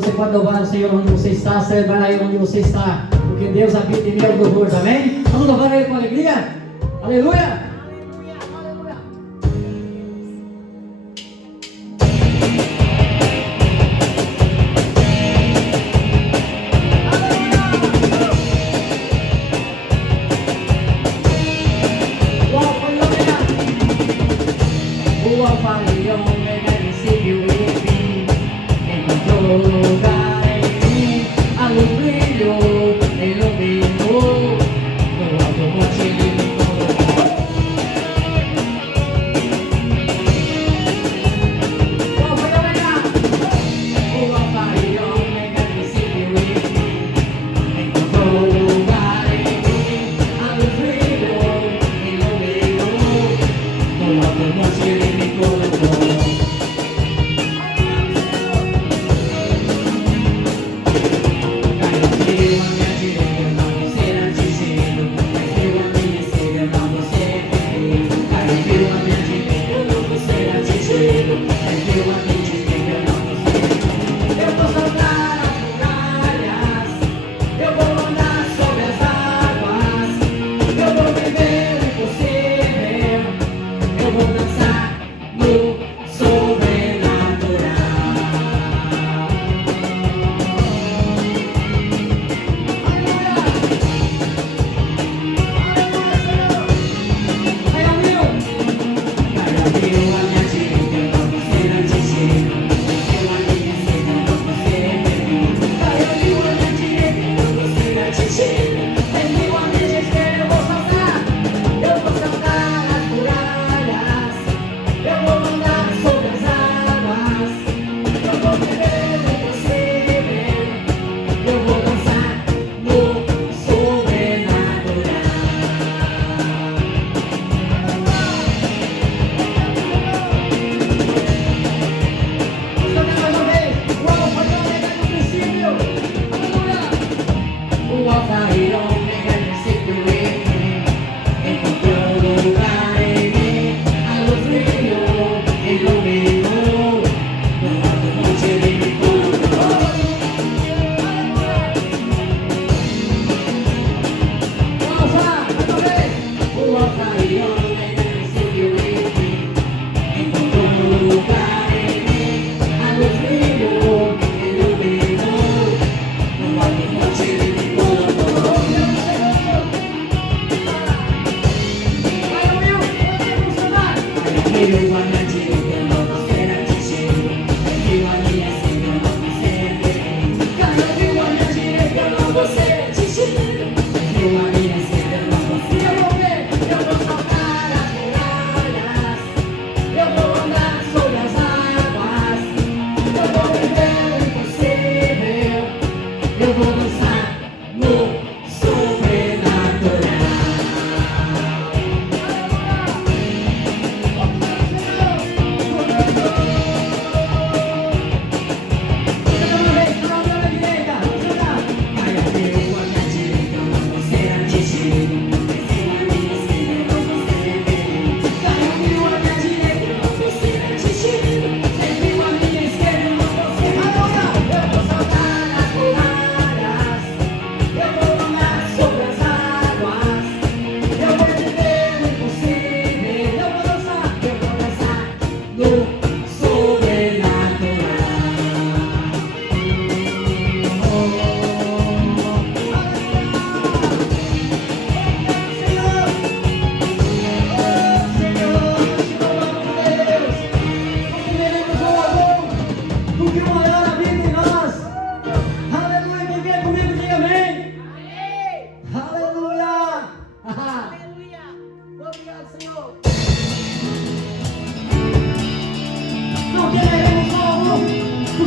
Você pode louvar o Senhor onde você está, celebrar aí onde você está, porque Deus habita em meio aos louvores, amém? Vamos louvar Ele com alegria? Aleluia!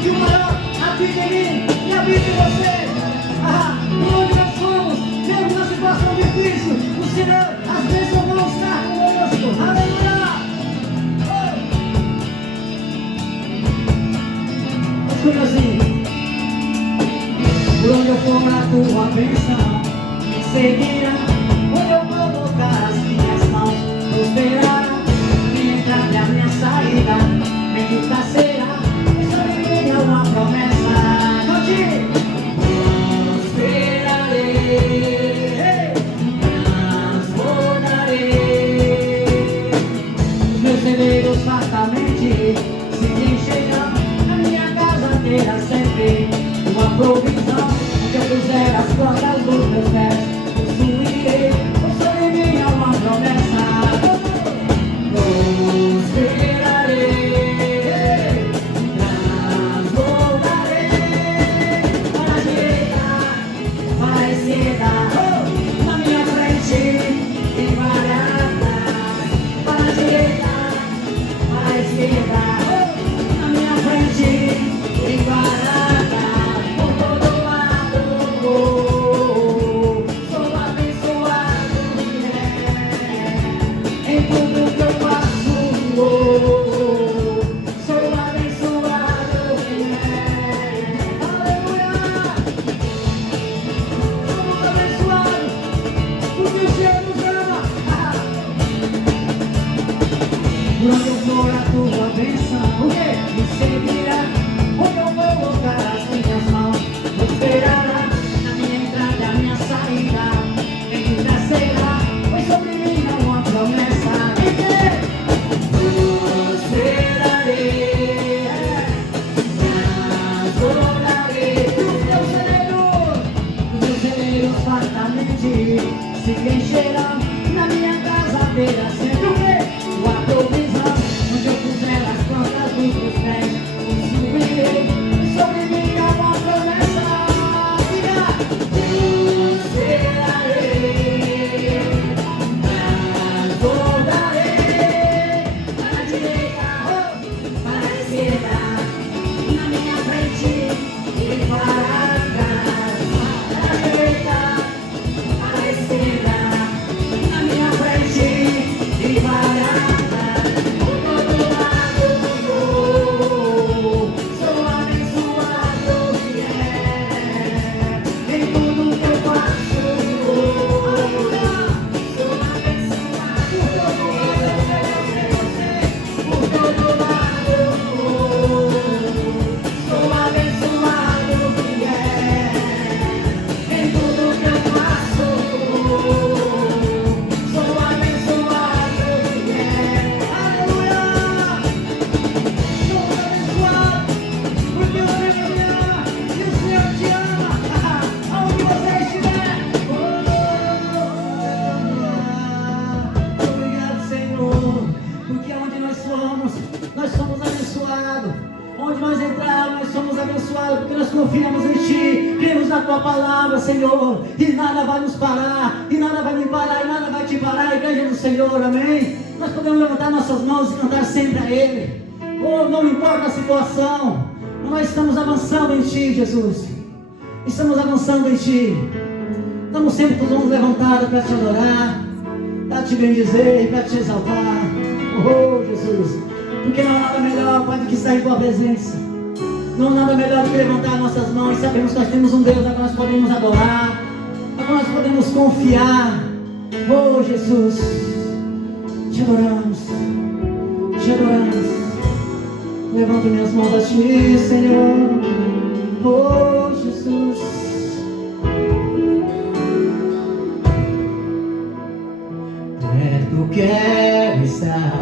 porque o maior habita em mim e habita em você. E onde nós fomos, mesmo na situação difícil, o Senhor, as bênçãos vão estar conosco. Aleluia! Escuta assim: por onde eu for, a tua bênção me seguirá. Onde eu colocar as minhas mãos, prosperará. Minha entrada e a minha saída, bendita será. Sobre mim é uma promessa. Cante! Prosperarei, transbordarei. Os meus celeiros fartamente se encherão. Na minha casa terá sempre uma provisão. Onde eu puser as plantas dos meus pés, possuirei. Sobre mim é uma promessa. Prosperarei, transbordarei. Para a direita, para a esquerda, na minha frente e para trás. Para a direita, para a esquerda, na minha frente e para trás. Por todo lado, sou abençoado em tudo que eu faço. Sou abençoado. Aleluia! Somos abençoados porque o Senhor nos ama. Por onde eu for, a tua bênção, o quê? Me seguirá. Onde eu colocar as minhas mãos, prosperará. Na minha entrada e a minha saída, bendita será. Pois sobre mim há uma promessa. Prosperarei, transbordarei. Os meus celeiros fartamente se encherão. Na minha casa terá sempre o quê? Uma provisão. Onde eu puser as plantas dos meus pés, possuirei. Sobre mim há uma promessa. Diga! Prosperarei, transbordarei. Para a direita, para a esquerda, na minha frente e para trás. Para a direita, para a esquerda, na minha frente e para trás. Por todo lado, sou abençoado e em tudo que eu faço. Aleluia! Sou abençoado. Por todo lado, sou abençoado e em tudo que eu faço. Sou abençoado e aleluia! Somos abençoados porque o Senhor me ama e o Senhor te ama. Aonde você estiver. Obrigado, Senhor, porque aonde nós somos abençoados. Onde nós entrarmos, nós somos abençoados, porque nós confiamos em Ti, cremos na Tua palavra, Senhor, e nada vai nos parar, e nada vai me parar, e nada vai te parar, igreja do Senhor, amém? Nós podemos levantar nossas mãos e cantar sempre a Ele. Oh, não importa a situação, nós estamos avançando em Ti, Jesus. Estamos avançando em Ti. Estamos sempre com os mãos levantados para Te adorar, para Te bendizer e para Te exaltar. Oh, Jesus. Porque não há nada melhor, Pai, do que estar em Tua presença. Não há nada melhor do que levantar nossas mãos e sabemos que nós temos um Deus a qual nós podemos adorar, a qual nós podemos confiar. Oh, Jesus. Te adoramos. Te adoramos. Levanto minhas mãos a Ti, Senhor. Oh, Jesus. Perto quero estar,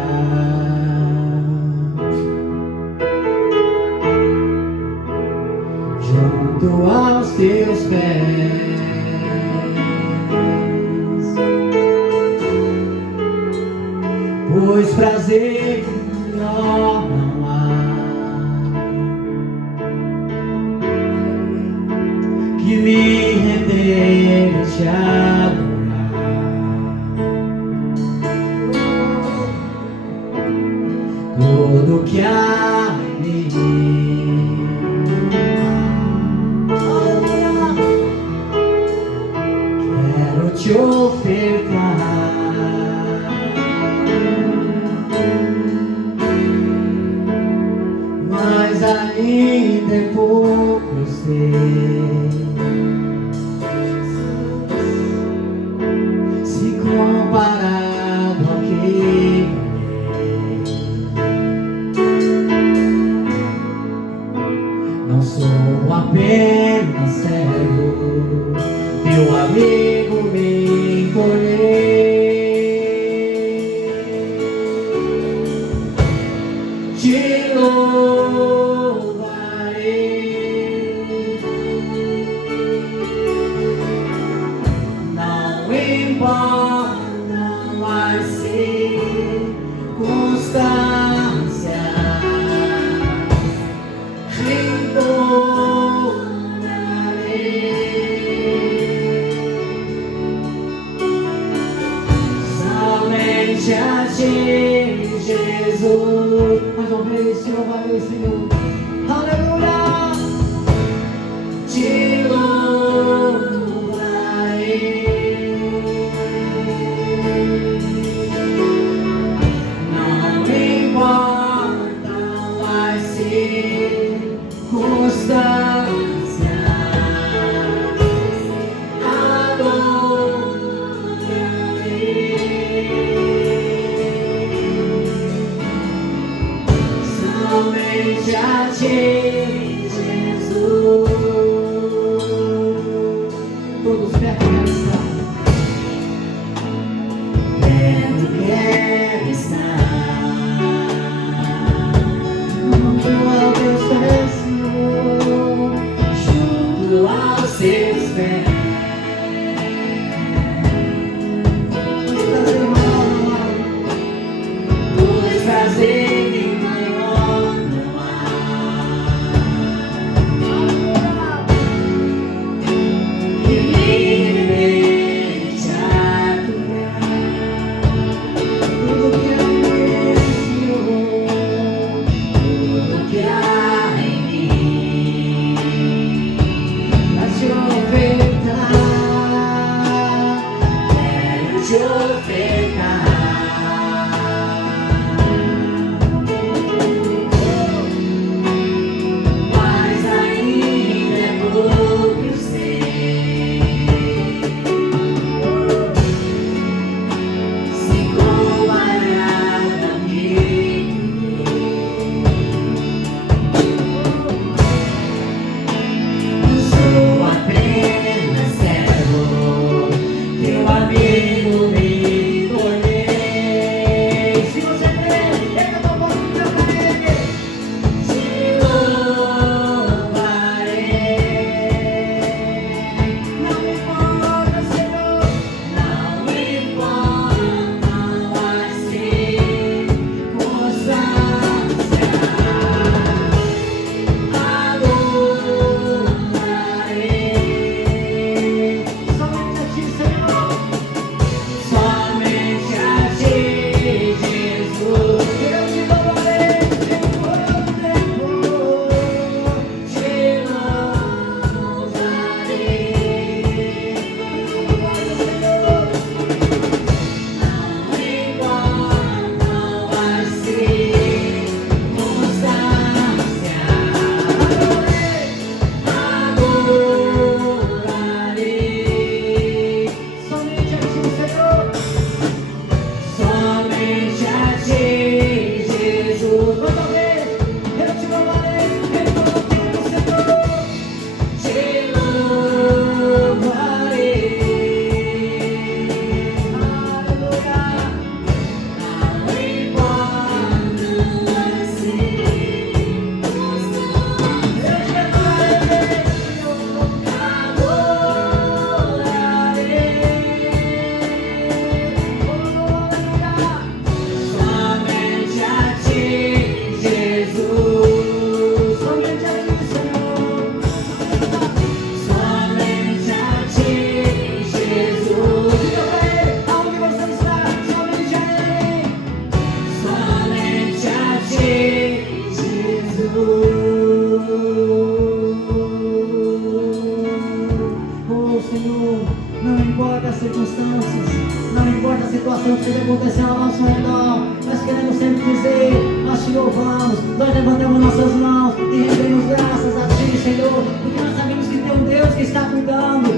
junto aos Teus pés, pois prazer melhor não há que me render e Te adorar. Tudo que há em mim você. Se comparado ao que não sou apenas cego, teu amigo me encolheu. Te louvarei, não importam as circunstâncias, te louvarei, somente a ti, Jesus. Mais uma vez, te louvarei, Senhor. Aleluia! Te louvarei, não importam as circunstâncias, somente a ti, Jesus. Todos perto quero estar, perto quero estar, junto ao Deus Senhor, junto aos seus pés. Pois prazer maior não há. Que livremente adorar tudo que há em mim, Senhor, tudo que há em mim, pra te ofertar, quero te ofertar. Mas ainda é pouco eu sei, se comparado ao que não sou apenas servo, teu amigo me encolheu. Se você crê, pega a tua voz e canta ele. Te louvarei, não importa, Senhor, não importam as circunstâncias, adorarei, somente a ti, Senhor, somente a ti, Jesus. Eu te louvarei em todo tempo, te louvarei, Senhor, não importam as circunstâncias, adorarei, somente a ti, Senhor, somente a ti, Jesus. Mais uma vez, eu te louvarei em todo tempo, Senhor, te louvarei, aleluia, não importam as circunstâncias, eu te louvarei, Senhor, adorarei, somente a ti, Jesus. Somente a ti, Senhor, somente a ti, Jesus. Diga pra ele, aonde você está, somente a ele, somente a ti, Jesus. Oh, Senhor, não importa as circunstâncias, não importa a situação que esteja acontecendo ao nosso redor, nós queremos sempre dizer, nós te louvamos, nós levantamos nossas mãos e rendemos graças a ti, Senhor, porque nós tem um Deus que está cuidando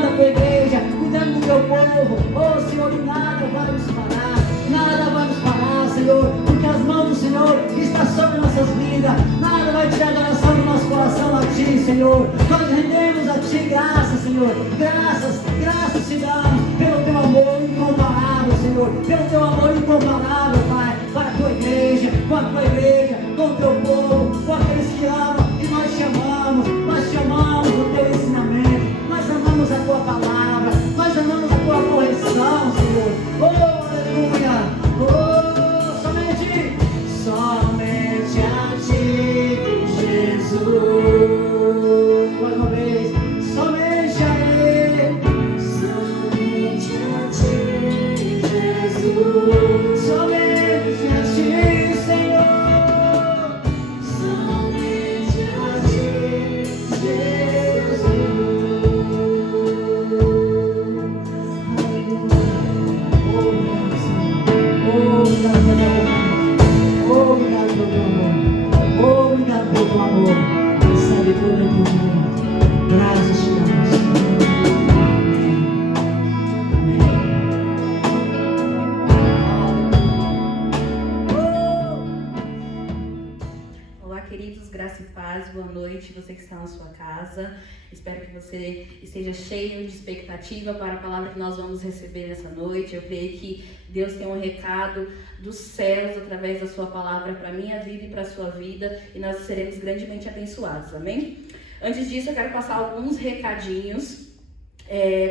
da tua igreja, cuidando do teu povo. Oh Senhor, e nada vai nos parar, nada vai nos parar, Senhor, porque as mãos do Senhor estão sobre nossas vidas. Nada vai tirar a adoração do nosso coração a Ti, Senhor. Nós rendemos a Ti graças, Senhor. Graças te damos pelo Teu amor incomparável, Senhor. Pelo Teu amor incomparável, Pai, para a Tua igreja, com a Tua igreja, com o Teu povo, com aqueles que amam. E nós te amamos o Teu ensinamento. Nós amamos a Tua palavra. Nós amamos a Tua correção, Senhor. Oh, aleluia. Oh, somente a Ti, Jesus. Mais uma vez, somente a Ele. Somente a Ti, Jesus. Somente a Ti, Senhor. Somente a Ti, Jesus. Obrigado pelo amor. Obrigado pelo teu amor. Obrigado pelo teu amor. Recebe toda a tua vida. Graças te damos. Olá, queridos, graça e paz, boa noite, você que está na sua casa. Espero que você esteja cheio de expectativa para a palavra que nós vamos receber nessa noite. Eu creio que Deus tem um recado dos céus através da sua palavra para a minha vida e para a sua vida, e nós seremos grandemente abençoados, amém? Antes disso, eu quero passar alguns recadinhos.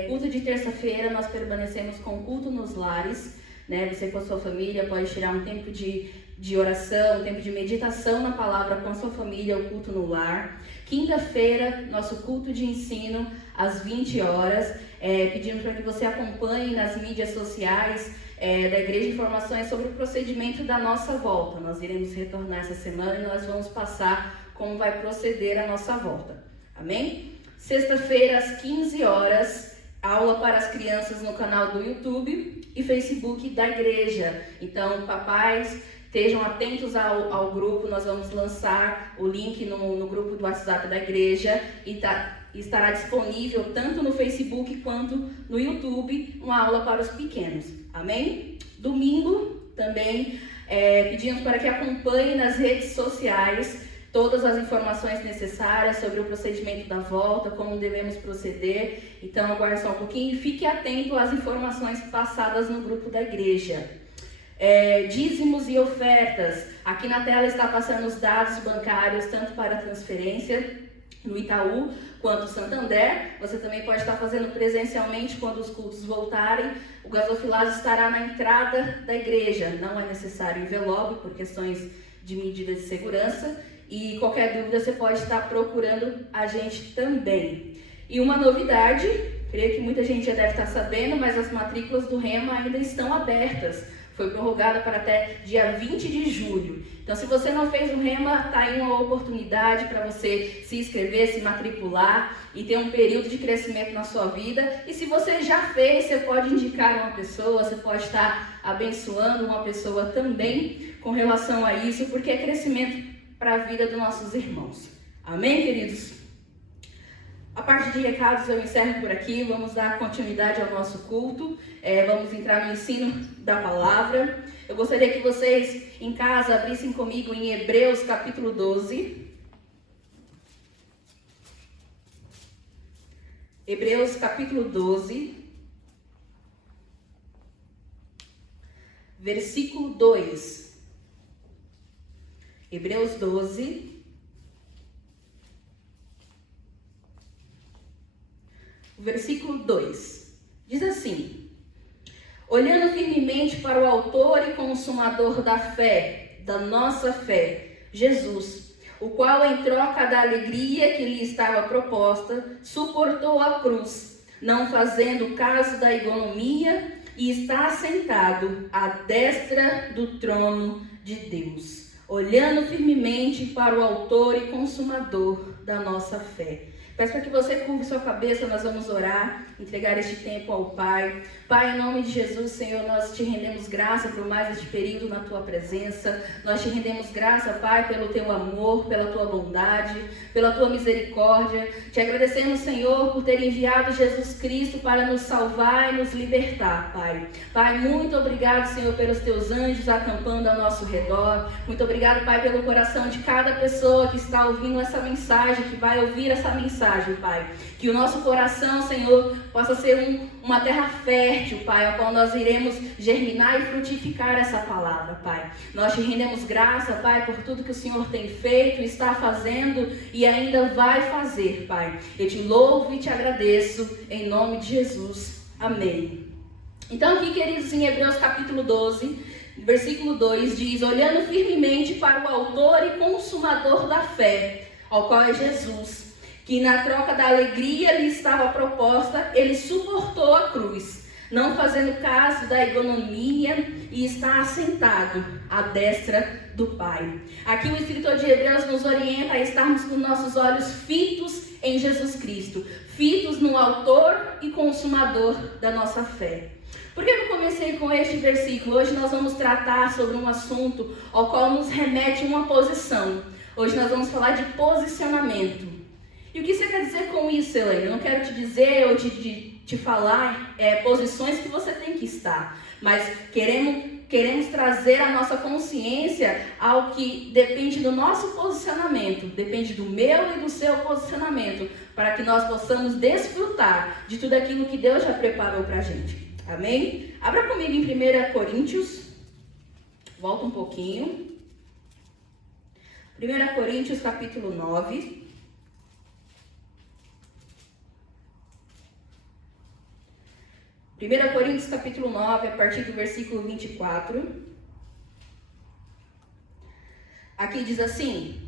Culto de terça-feira, nós permanecemos com culto nos lares, né? Você com a sua família pode tirar um tempo de oração, um tempo de meditação na palavra com a sua família, o culto no lar. Quinta-feira, nosso culto de ensino às 20 horas, pedindo para que você acompanhe nas mídias sociais da Igreja informações sobre o procedimento da nossa volta. Nós iremos retornar essa semana e nós vamos passar como vai proceder a nossa volta. Amém? Sexta-feira, às 15 horas, aula para as crianças no canal do YouTube e Facebook da igreja. Então, papais, estejam atentos ao grupo. Nós vamos lançar o link no grupo do WhatsApp da igreja e estará disponível tanto no Facebook quanto no YouTube uma aula para os pequenos. Amém? Domingo também pedimos para que acompanhe nas redes sociais todas as informações necessárias sobre o procedimento da volta, como devemos proceder. Então aguarde só um pouquinho e fique atento às informações passadas no grupo da igreja. Dízimos e ofertas. Aqui na tela está passando os dados bancários, tanto para transferência no Itaú quanto Santander. Você também pode estar fazendo presencialmente quando os cultos voltarem. O gasofilados estará na entrada da igreja. Não é necessário envelope por questões de medidas de segurança. E qualquer dúvida você pode estar procurando a gente também. E uma novidade, creio que muita gente já deve estar sabendo, mas as matrículas do Rema ainda estão abertas. Foi prorrogada para até dia 20 de julho. Então, se você não fez o Rema, está aí uma oportunidade para você se inscrever, se matricular e ter um período de crescimento na sua vida. E se você já fez, você pode indicar uma pessoa, você pode estar abençoando uma pessoa também com relação a isso, porque é crescimento para a vida dos nossos irmãos. Amém, queridos? A parte de recados eu encerro por aqui. Vamos dar continuidade ao nosso culto. Vamos entrar no ensino da palavra. Eu gostaria que vocês em casa abrissem comigo em Hebreus capítulo 12. Hebreus capítulo 12, versículo 2. Hebreus 12, versículo 2, diz assim: olhando firmemente para o autor e consumador da fé, da nossa fé, Jesus, o qual em troca da alegria que lhe estava proposta, suportou a cruz, não fazendo caso da ignomínia, e está assentado à destra do trono de Deus. Olhando firmemente para o autor e consumador da nossa fé. Peço para que você curve sua cabeça, nós vamos orar, entregar este tempo ao Pai. Pai, em nome de Jesus, Senhor, nós te rendemos graça por mais este período na Tua presença. Nós te rendemos graça, Pai, pelo Teu amor, pela Tua bondade, pela Tua misericórdia. Te agradecemos, Senhor, por ter enviado Jesus Cristo para nos salvar e nos libertar, Pai. Pai, muito obrigado, Senhor, pelos Teus anjos acampando ao nosso redor. Muito obrigado, Pai, pelo coração de cada pessoa que está ouvindo essa mensagem, que vai ouvir essa mensagem, Pai. Que o nosso coração, Senhor, possa ser uma terra fértil, Pai, ao qual nós iremos germinar e frutificar essa palavra, Pai. Nós te rendemos graça, Pai, por tudo que o Senhor tem feito, está fazendo e ainda vai fazer, Pai. Eu te louvo e te agradeço, em nome de Jesus. Amém. Então aqui, queridos, em Hebreus capítulo 12, versículo 2, diz: olhando firmemente para o autor e consumador da fé, ao qual é Jesus, que na troca da alegria lhe estava proposta, ele suportou a cruz, não fazendo caso da ignomínia, e está assentado à destra do Pai. Aqui o escritor de Hebreus nos orienta a estarmos com nossos olhos fitos em Jesus Cristo, fitos no autor e consumador da nossa fé. Por que eu comecei com este versículo? Hoje nós vamos tratar sobre um assunto ao qual nos remete uma posição. Hoje nós vamos falar de posicionamento. E o que você quer dizer com isso, Helena? Eu não quero te dizer ou te falar posições que você tem que estar, mas queremos trazer a nossa consciência ao que depende do nosso posicionamento, depende do meu e do seu posicionamento, para que nós possamos desfrutar de tudo aquilo que Deus já preparou para a gente. Amém? Abra comigo em 1 Coríntios, volta um pouquinho. 1 Coríntios capítulo 9. 1 Coríntios capítulo 9, a partir do versículo 24. Aqui diz assim: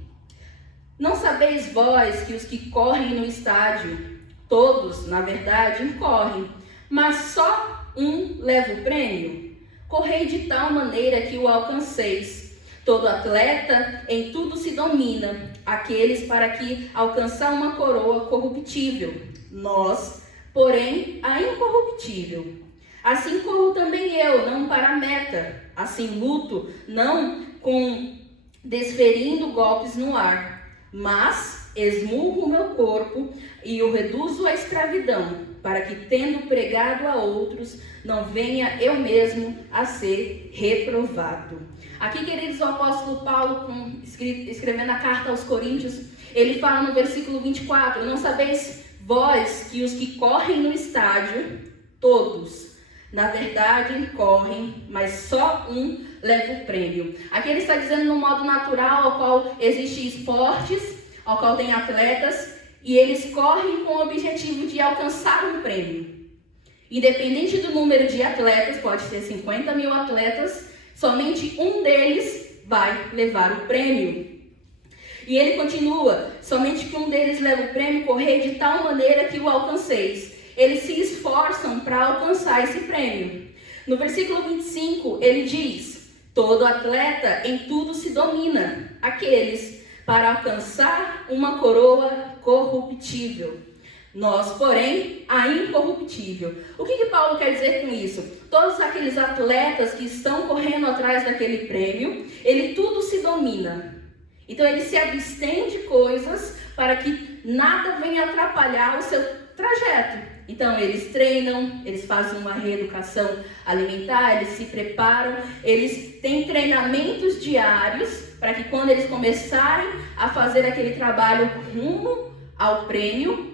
não sabeis vós que os que correm no estádio, todos, na verdade, correm, mas só um leva o prêmio? Correi de tal maneira que o alcanceis. Todo atleta em tudo se domina, aqueles para que alcançar uma coroa corruptível. Nós, porém, a incorruptível. Assim corro também eu, não para a meta. Assim luto, não com desferindo golpes no ar, mas esmurro o meu corpo e o reduzo à escravidão, para que, tendo pregado a outros, não venha eu mesmo a ser reprovado. Aqui, queridos, o apóstolo Paulo, escrevendo a carta aos Coríntios, ele fala no versículo 24: não sabeis vós que os que correm no estádio, todos, na verdade, correm, mas só um leva o prêmio. Aqui ele está dizendo no modo natural, ao qual existem esportes, ao qual tem atletas, e eles correm com o objetivo de alcançar um prêmio. Independente do número de atletas, pode ser 50 mil atletas, somente um deles vai levar o prêmio. E ele continua: somente que um deles leva o prêmio, correr de tal maneira que o alcanceis. Eles se esforçam para alcançar esse prêmio. No versículo 25, ele diz: todo atleta em tudo se domina, aqueles para alcançar uma coroa corruptível. Nós, porém, a incorruptível. O que Paulo quer dizer com isso? Todos aqueles atletas que estão correndo atrás daquele prêmio, ele tudo se domina. Então ele se abstém de coisas para que nada venha atrapalhar o seu trajeto. Então eles treinam, eles fazem uma reeducação alimentar, eles se preparam, eles têm treinamentos diários para que quando eles começarem a fazer aquele trabalho rumo ao prêmio,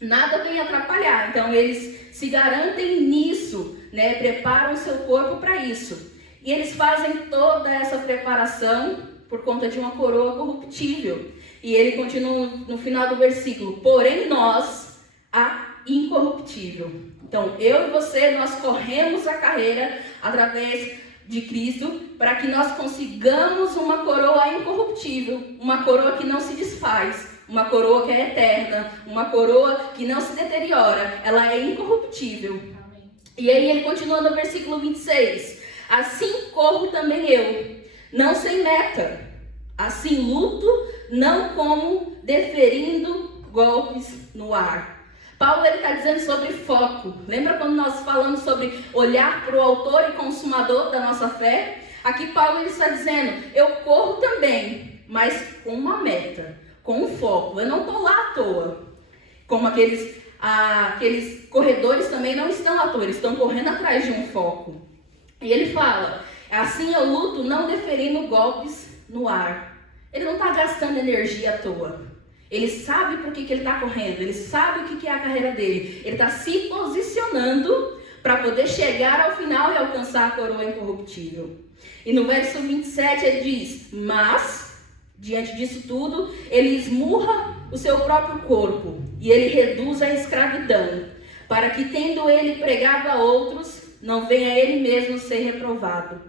nada venha atrapalhar. Então eles se garantem nisso, né? Preparam o seu corpo para isso. E eles fazem toda essa preparação por conta de uma coroa corruptível. E ele continua no final do versículo: porém nós, a incorruptível. Então eu e você, nós corremos a carreira através de Cristo para que nós consigamos uma coroa incorruptível, uma coroa que não se desfaz, uma coroa que é eterna, uma coroa que não se deteriora, ela é incorruptível. Amém. E aí ele continua no versículo 26: assim corro também eu, não sem meta, assim luto, não como deferindo golpes no ar. Paulo está dizendo sobre foco. Lembra quando nós falamos sobre olhar para o autor e consumador da nossa fé? Aqui Paulo está dizendo, eu corro também, mas com uma meta, com um foco. Eu não estou lá à toa. Como aqueles corredores também não estão à toa, eles estão correndo atrás de um foco. E ele fala, assim eu luto não deferindo golpes no ar. Ele não está gastando energia à toa. Ele sabe por que ele está correndo, ele sabe o que é a carreira dele. Ele está se posicionando para poder chegar ao final e alcançar a coroa incorruptível. E no verso 27 ele diz, mas, diante disso tudo, ele esmurra o seu próprio corpo e ele reduz a escravidão, para que, tendo ele pregado a outros, não venha ele mesmo ser reprovado.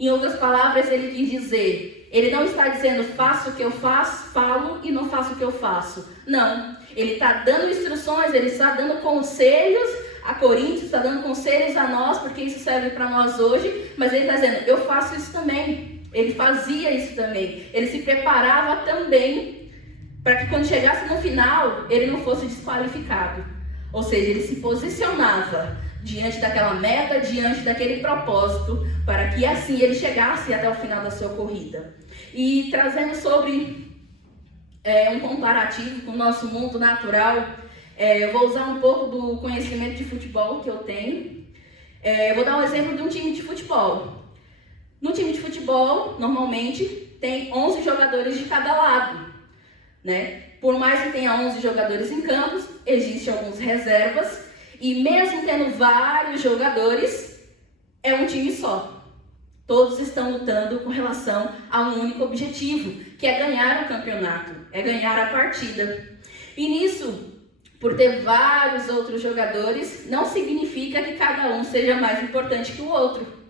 Em outras palavras, ele quis dizer, ele não está dizendo, faço o que eu faço, falo e não faço o que eu faço. Não, ele está dando instruções, ele está dando conselhos a Coríntios, está dando conselhos a nós, porque isso serve para nós hoje, mas ele está dizendo, eu faço isso também. Ele fazia isso também, ele se preparava também, para que quando chegasse no final, ele não fosse desqualificado. Ou seja, ele se posicionava diante daquela meta, diante daquele propósito, para que assim ele chegasse até o final da sua corrida. E trazendo sobre um comparativo com o nosso mundo natural, eu vou usar um pouco do conhecimento de futebol que eu tenho. Eu vou dar um exemplo de um time de futebol. No time de futebol, normalmente, tem 11 jogadores de cada lado, né? Por mais que tenha 11 jogadores em campos, existem alguns reservas, e mesmo tendo vários jogadores, é um time só. Todos estão lutando com relação a um único objetivo, que é ganhar o campeonato, é ganhar a partida. E nisso, por ter vários outros jogadores, não significa que cada um seja mais importante que o outro.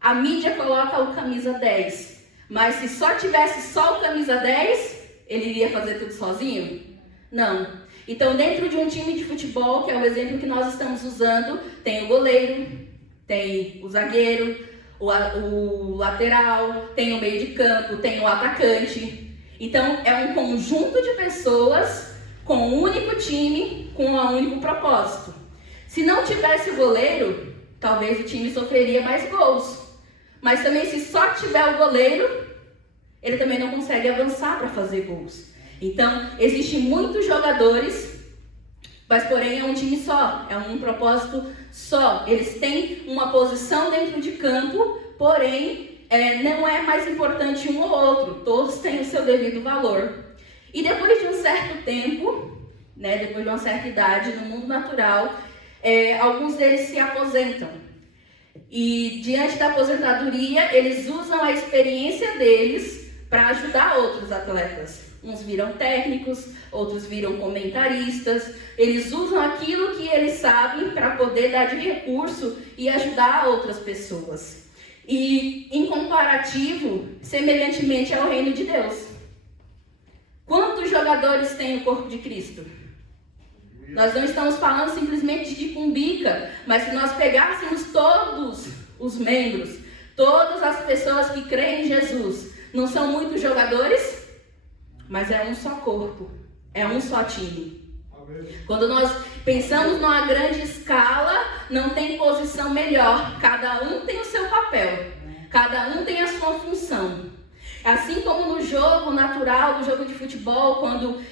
A mídia coloca o camisa 10, mas se só tivesse só o camisa 10, ele iria fazer tudo sozinho? Não. Então, dentro de um time de futebol, que é o exemplo que nós estamos usando, tem o goleiro, tem o zagueiro, o lateral, tem o meio de campo, tem o atacante. Então, é um conjunto de pessoas com um único time, com um único propósito. Se não tivesse o goleiro, talvez o time sofreria mais gols. Mas também, se só tiver o goleiro, ele também não consegue avançar para fazer gols. Então, existem muitos jogadores, mas porém é um time só, é um propósito só. Eles têm uma posição dentro de campo, porém não é mais importante um ou outro. Todos têm o seu devido valor. E depois de um certo tempo, né, depois de uma certa idade, no mundo natural, alguns deles se aposentam. E diante da aposentadoria, eles usam a experiência deles para ajudar outros atletas. Uns viram técnicos, outros viram comentaristas. Eles usam aquilo que eles sabem para poder dar de recurso e ajudar outras pessoas. E em comparativo, semelhantemente ao reino de Deus. Quantos jogadores tem o corpo de Cristo? Nós não estamos falando simplesmente de Cumbica, mas se nós pegássemos todos os membros, todas as pessoas que creem em Jesus, não são muitos jogadores, mas é um só corpo, é um só time. Quando nós pensamos numa grande escala, não tem posição melhor, cada um tem o seu papel, cada um tem a sua função. Assim como no jogo natural, no jogo de futebol, quando,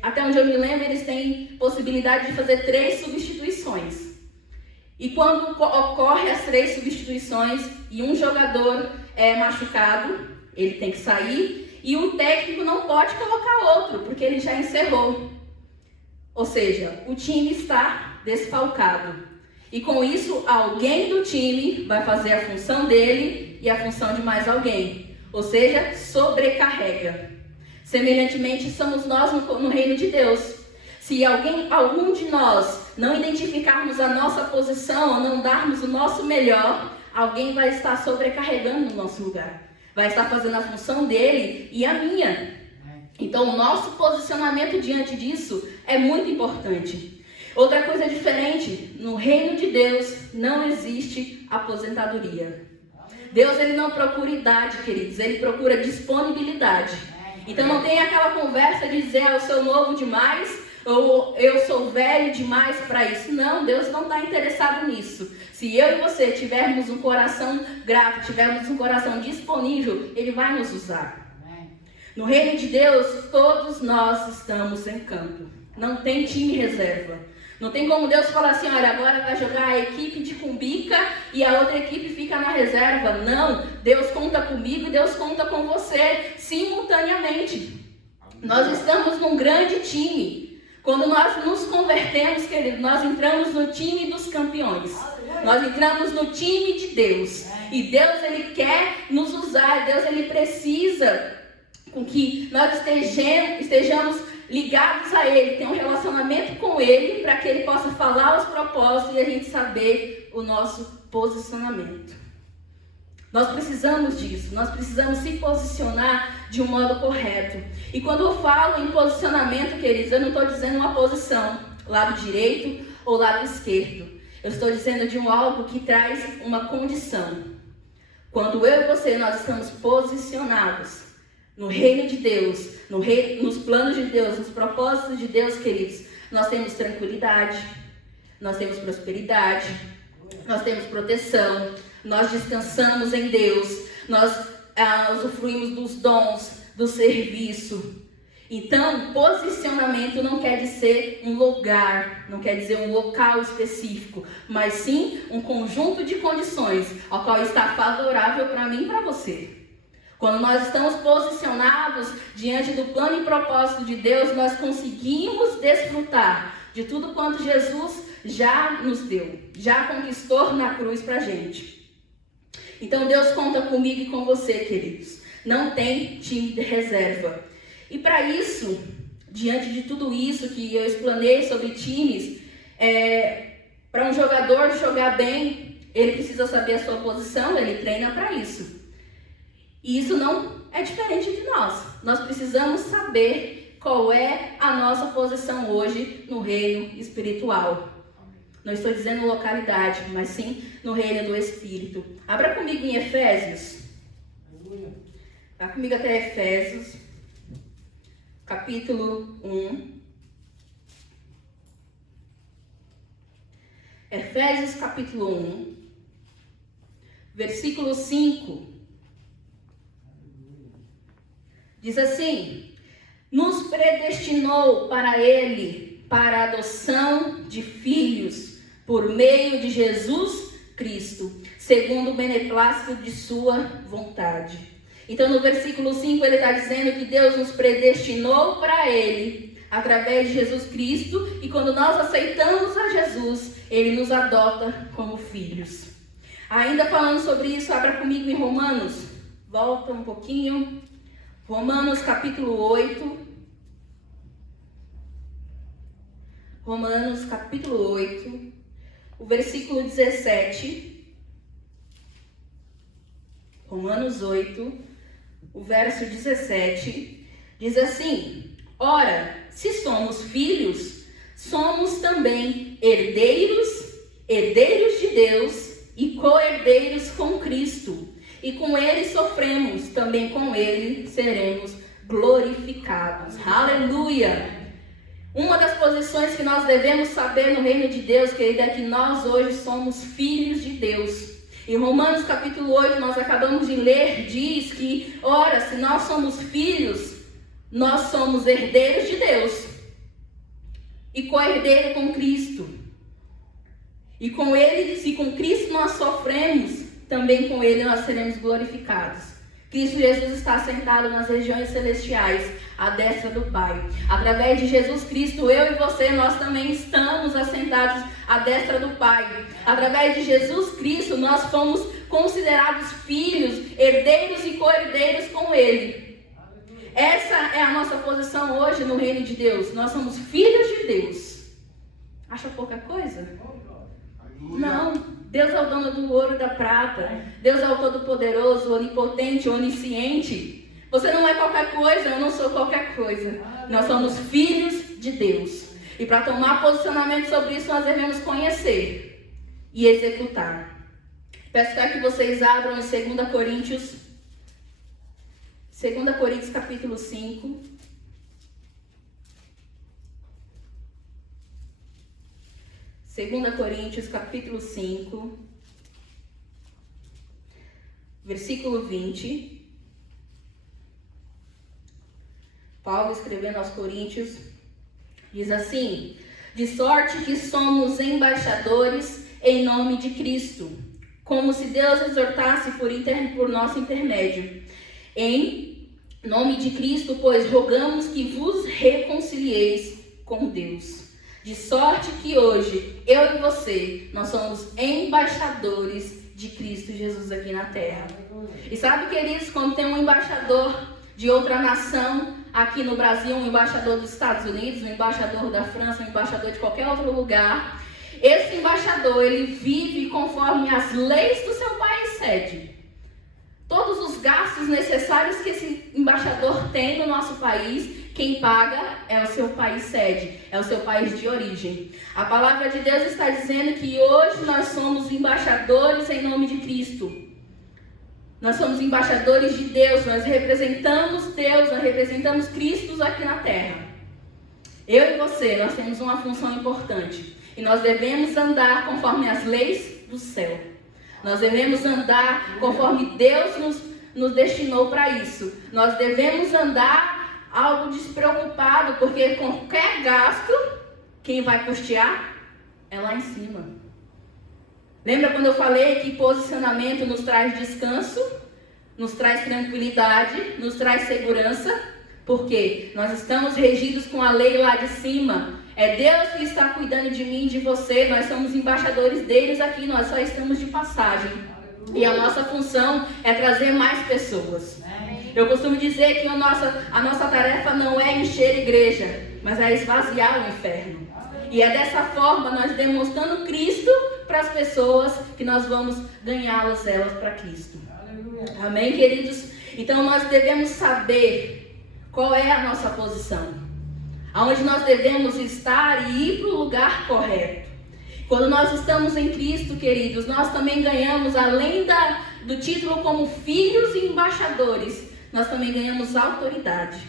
até onde eu me lembro, eles têm possibilidade de fazer 3 substituições. E quando ocorre as 3 substituições e um jogador é machucado, ele tem que sair e o técnico não pode colocar outro, porque ele já encerrou. Ou seja, o time está desfalcado. E com isso, alguém do time vai fazer a função dele e a função de mais alguém. Ou seja, sobrecarrega. Semelhantemente, somos nós no reino de Deus. Se algum de nós não identificarmos a nossa posição, ou não darmos o nosso melhor, alguém vai estar sobrecarregando no nosso lugar. Vai estar fazendo a função dele e a minha. Então, o nosso posicionamento diante disso é muito importante. Outra coisa diferente, no reino de Deus não existe aposentadoria. Deus, ele não procura idade, queridos, ele procura disponibilidade. Então não tem aquela conversa de dizer, eu sou novo demais, ou eu sou velho demais para isso. Não, Deus não está interessado nisso. Se eu e você tivermos um coração grato, tivermos um coração disponível, Ele vai nos usar. No reino de Deus, todos nós estamos em campo. Não tem time reserva. Não tem como Deus falar assim, olha, agora vai jogar a equipe de Cumbica e a outra equipe fica na reserva. Não, Deus conta comigo e Deus conta com você simultaneamente. Nós estamos num grande time. Quando nós nos convertemos, querido, nós entramos no time dos campeões. Nós entramos no time de Deus. E Deus, Ele quer nos usar. Deus, Ele precisa com que nós estejamos ligados a Ele, ter um relacionamento com Ele, para que Ele possa falar os propósitos e a gente saber o nosso posicionamento. Nós precisamos disso, nós precisamos se posicionar de um modo correto. E quando eu falo em posicionamento, queridos, eu não estou dizendo uma posição, lado direito ou lado esquerdo. Eu estou dizendo de algo que traz uma condição. Quando eu e você, nós estamos posicionados no reino de Deus, nos planos de Deus, nos propósitos de Deus, queridos, nós temos tranquilidade, nós temos prosperidade, nós temos proteção, nós descansamos em Deus, nós usufruímos dos dons, do serviço. Então, posicionamento não quer dizer um lugar, não quer dizer um local específico, mas sim um conjunto de condições ao qual está favorável para mim e para você. Quando nós estamos posicionados diante do plano e propósito de Deus, nós conseguimos desfrutar de tudo quanto Jesus já nos deu, já conquistou na cruz para a gente. Então Deus conta comigo e com você, queridos. Não tem time de reserva. E para isso, diante de tudo isso que eu explanei sobre times, para um jogador jogar bem, ele precisa saber a sua posição, ele treina para isso. E isso não é diferente de nós. Nós precisamos saber qual é a nossa posição hoje no reino espiritual. Não estou dizendo localidade, mas sim no reino do Espírito. Abra comigo em Efésios. Vá comigo até Efésios, capítulo 1. Efésios, capítulo 1, versículo 5. Diz assim: nos predestinou para Ele, para a adoção de filhos, por meio de Jesus Cristo, segundo o beneplácito de sua vontade. Então no versículo 5 ele está dizendo que Deus nos predestinou para Ele, através de Jesus Cristo, e quando nós aceitamos a Jesus, Ele nos adota como filhos. Ainda falando sobre isso, abra comigo em Romanos, volta um pouquinho, Romanos capítulo 8, Romanos capítulo 8, o versículo 17, Romanos 8, o verso 17, diz assim: ora, se somos filhos, somos também herdeiros, herdeiros de Deus e co-herdeiros com Cristo. E com Ele sofremos, também com Ele seremos glorificados. Aleluia! Uma das posições que nós devemos saber no reino de Deus, querida, é que nós hoje somos filhos de Deus. Em Romanos capítulo 8, nós acabamos de ler, diz que, ora, se nós somos filhos, nós somos herdeiros de Deus e co-herdeiro com Cristo. E com Ele, se com Cristo nós sofremos, também com Ele nós seremos glorificados. Cristo Jesus está sentado nas regiões celestiais, à destra do Pai. Através de Jesus Cristo, eu e você, nós também estamos assentados à destra do Pai. Através de Jesus Cristo, nós fomos considerados filhos, herdeiros e co-herdeiros com Ele. Essa é a nossa posição hoje no reino de Deus. Nós somos filhos de Deus. Acha pouca coisa? Não. Deus é o dono do ouro e da prata. Deus é o todo-poderoso, onipotente, onisciente. Você não é qualquer coisa, eu não sou qualquer coisa. Nós somos filhos de Deus. E para tomar posicionamento sobre isso, nós devemos conhecer e executar. Peço que vocês abram em 2 Coríntios 2 Coríntios capítulo 5. Segunda Coríntios capítulo 5, versículo 20. Paulo escrevendo aos Coríntios, diz assim: de sorte que somos embaixadores em nome de Cristo, como se Deus exortasse por nosso intermédio. Em nome de Cristo, pois rogamos que vos reconcilieis com Deus. De sorte que hoje, eu e você, nós somos embaixadores de Cristo Jesus aqui na terra. E sabe, queridos, quando tem um embaixador de outra nação aqui no Brasil, um embaixador dos Estados Unidos, um embaixador da França, um embaixador de qualquer outro lugar, esse embaixador, ele vive conforme as leis do seu país sede. Todos os gastos necessários que esse embaixador tem no nosso país, quem paga é o seu país sede, é o seu país de origem. A palavra de Deus está dizendo que hoje nós somos embaixadores em nome de Cristo. Nós somos embaixadores de Deus, nós representamos Deus, nós representamos Cristo aqui na terra. Eu e você, nós temos uma função importante. E nós devemos andar conforme as leis do céu. Nós devemos andar conforme Deus nos destinou para isso. Nós devemos andar algo despreocupado, porque qualquer gasto, quem vai custear é lá em cima. Lembra quando eu falei que posicionamento nos traz descanso, nos traz tranquilidade, nos traz segurança? Porque nós estamos regidos com a lei lá de cima. É Deus que está cuidando de mim e de você. Nós somos embaixadores deles aqui, nós só estamos de passagem. E a nossa função é trazer mais pessoas. Eu costumo dizer que a nossa tarefa não é encher a igreja, mas é esvaziar o inferno. E é dessa forma, nós demonstrando Cristo para as pessoas, que nós vamos ganhá-las elas para Cristo. Amém, queridos? Então nós devemos saber qual é a nossa posição, aonde nós devemos estar e ir para o lugar correto. Quando nós estamos em Cristo, queridos, nós também ganhamos, além do título como filhos e embaixadores, nós também ganhamos autoridade.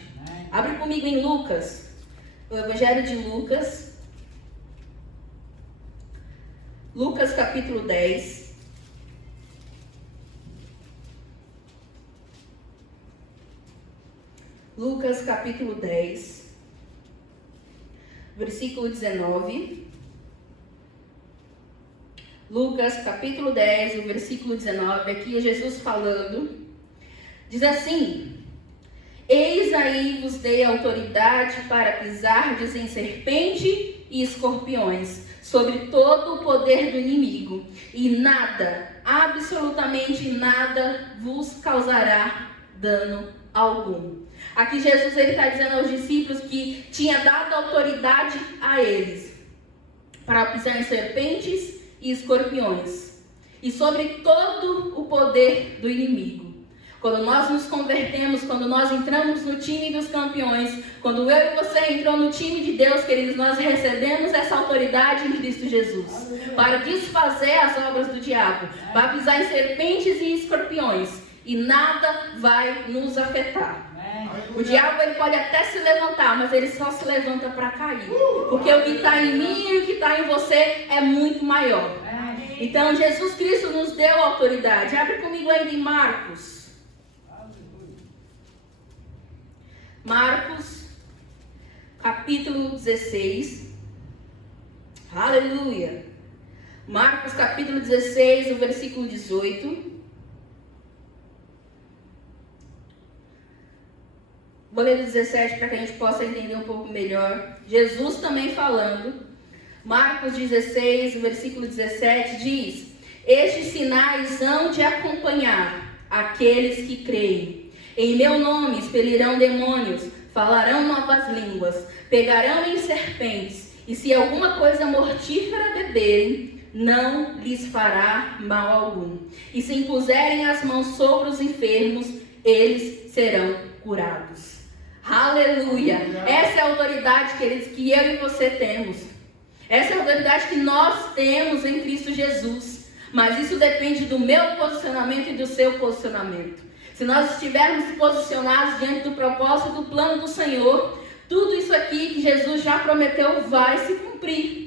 Abre comigo em Lucas, o Evangelho de Lucas. Lucas capítulo 10. Lucas capítulo 10, versículo 19. Lucas capítulo 10, o versículo 19, aqui é Jesus falando. Diz assim: eis aí vos dei autoridade para pisardes em serpente e escorpiões, sobre todo o poder do inimigo, e nada, absolutamente nada, vos causará dano algum. Aqui Jesus está dizendo aos discípulos que tinha dado autoridade a eles para pisar em serpentes e escorpiões, e sobre todo o poder do inimigo. Quando nós nos convertemos, quando nós entramos no time dos campeões, quando eu e você entrou no time de Deus, queridos, nós recebemos essa autoridade em Cristo Jesus, para desfazer as obras do diabo, para pisar em serpentes e escorpiões, e nada vai nos afetar. O diabo, ele pode até se levantar, mas ele só se levanta para cair, porque o que está em mim e o que está em você é muito maior. Então Jesus Cristo nos deu autoridade. Abre comigo ainda em Marcos. Marcos, capítulo 16. Aleluia. Marcos, capítulo 16, o versículo 18. Vou ler o 17 para que a gente possa entender um pouco melhor. Jesus também falando. Marcos 16, o versículo 17 diz: estes sinais hão de acompanhar aqueles que creem. Em meu nome expelirão demônios, falarão novas línguas, pegarão em serpentes, e se alguma coisa mortífera beberem, não lhes fará mal algum. E se impuserem as mãos sobre os enfermos, eles serão curados. Aleluia! Essa é a autoridade, queridos, que eu e você temos. Essa é a autoridade que nós temos em Cristo Jesus, Mas isso depende do meu posicionamento e do seu posicionamento. Se nós estivermos posicionados diante do propósito e do plano do Senhor, tudo isso aqui que Jesus já prometeu vai se cumprir.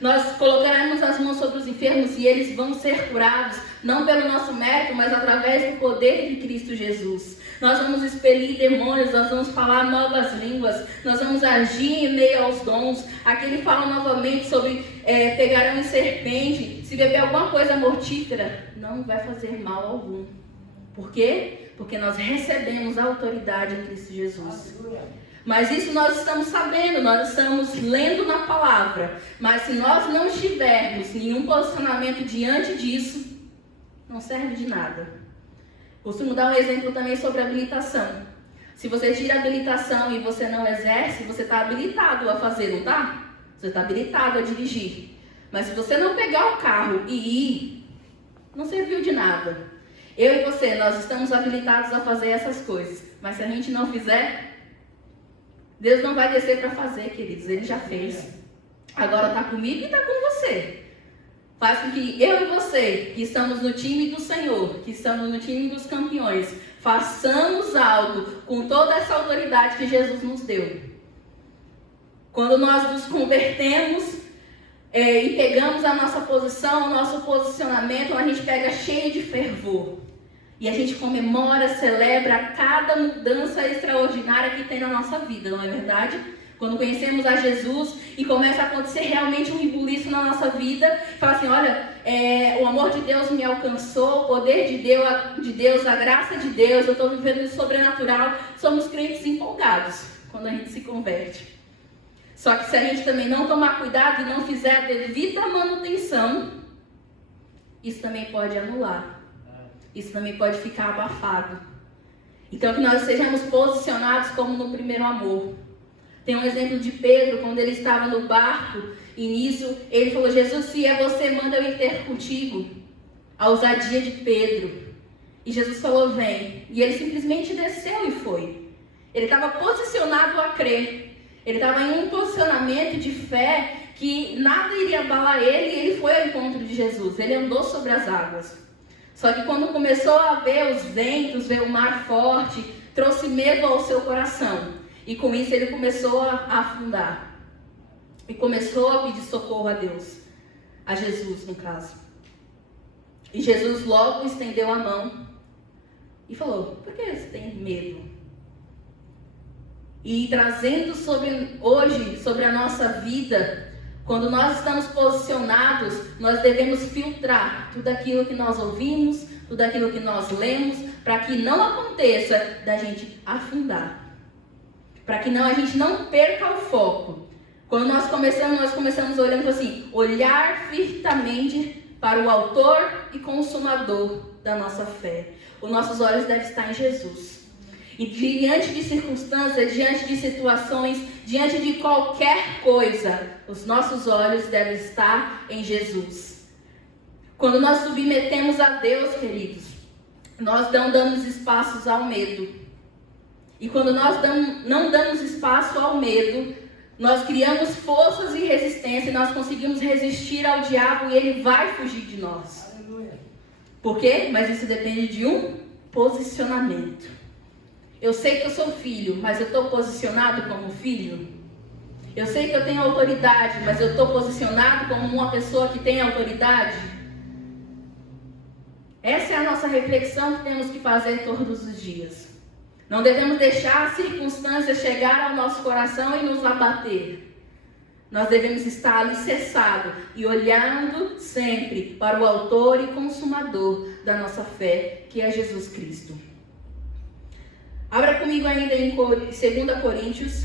Nós colocaremos as mãos sobre os enfermos e eles vão ser curados, não pelo nosso mérito, mas através do poder de Cristo Jesus. Nós vamos expelir demônios, nós vamos falar novas línguas, nós vamos agir em meio aos dons. Aqui ele fala novamente sobre pegarão em serpente, se beber alguma coisa mortífera, não vai fazer mal algum. Por quê? Porque nós recebemos a autoridade em Cristo Jesus. Mas isso nós estamos sabendo, nós estamos lendo na palavra. Mas se nós não tivermos nenhum posicionamento diante disso, não serve de nada. Costumo dar um exemplo também sobre habilitação. Se você tira a habilitação e você não exerce, você está habilitado a fazer, não está? Você está habilitado a dirigir. Mas se você não pegar o carro e ir, não serviu de nada. Eu e você, nós estamos habilitados a fazer essas coisas. Mas se a gente não fizer, Deus não vai descer para fazer, queridos. Ele já fez. Agora está comigo e está com você. Faz com que eu e você, que estamos no time do Senhor, que estamos no time dos campeões, façamos algo com toda essa autoridade que Jesus nos deu. Quando nós nos convertemos e pegamos a nossa posição, o nosso posicionamento, a gente pega cheio de fervor. E a gente comemora, celebra cada mudança extraordinária que tem na nossa vida, não é verdade? Quando conhecemos a Jesus e começa a acontecer realmente um rebuliço na nossa vida, fala assim, olha, o amor de Deus me alcançou, o poder de Deus, a graça de Deus, eu estou vivendo isso sobrenatural. Somos crentes empolgados quando a gente se converte. Só que se a gente também não tomar cuidado e não fizer a devida manutenção, isso também pode anular. Isso também pode ficar abafado. Então que nós sejamos posicionados como no primeiro amor. Tem um exemplo de Pedro, quando ele estava no barco, e nisso ele falou, Jesus, se é você, manda eu ir ter contigo. A ousadia de Pedro. E Jesus falou, vem. E ele simplesmente desceu e foi. Ele estava posicionado a crer. Ele estava em um posicionamento de fé que nada iria abalar ele, e ele foi ao encontro de Jesus. Ele andou sobre as águas. Só que quando começou a ver os ventos, ver o mar forte, trouxe medo ao seu coração. E com isso ele começou a afundar. E começou a pedir socorro a Deus. A Jesus, no caso. E Jesus logo estendeu a mão e falou, por que você tem medo? E trazendo hoje sobre a nossa vida, quando nós estamos posicionados, nós devemos filtrar tudo aquilo que nós ouvimos, tudo aquilo que nós lemos, para que não aconteça da gente afundar. Para que a gente não perca o foco. Quando nós começamos olhando assim, olhar firmemente para o autor e consumador da nossa fé. Os nossos olhos devem estar em Jesus. E diante de circunstâncias, diante de situações, diante de qualquer coisa, os nossos olhos devem estar em Jesus. Quando nós submetemos a Deus, queridos, nós não damos espaços ao medo. E quando nós não damos espaço ao medo, nós criamos forças e resistência, e nós conseguimos resistir ao diabo e ele vai fugir de nós. Aleluia. Por quê? Mas isso depende de um posicionamento. Eu sei que eu sou filho, mas eu estou posicionado como filho? Eu sei que eu tenho autoridade, mas eu estou posicionado como uma pessoa que tem autoridade? Essa é a nossa reflexão que temos que fazer todos os dias. Não devemos deixar as circunstâncias chegar ao nosso coração e nos abater. Nós devemos estar alicerçados e olhando sempre para o autor e consumador da nossa fé, que é Jesus Cristo. Abra comigo ainda em 2 Coríntios.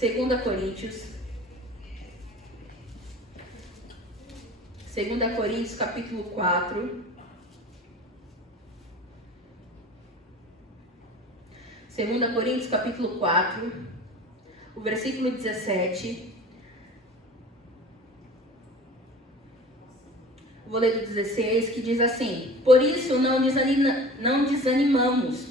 2 Coríntios, capítulo 4. 2 Coríntios, capítulo 4, o versículo 17. Vou ler do 16, que diz assim: por isso não desanimamos,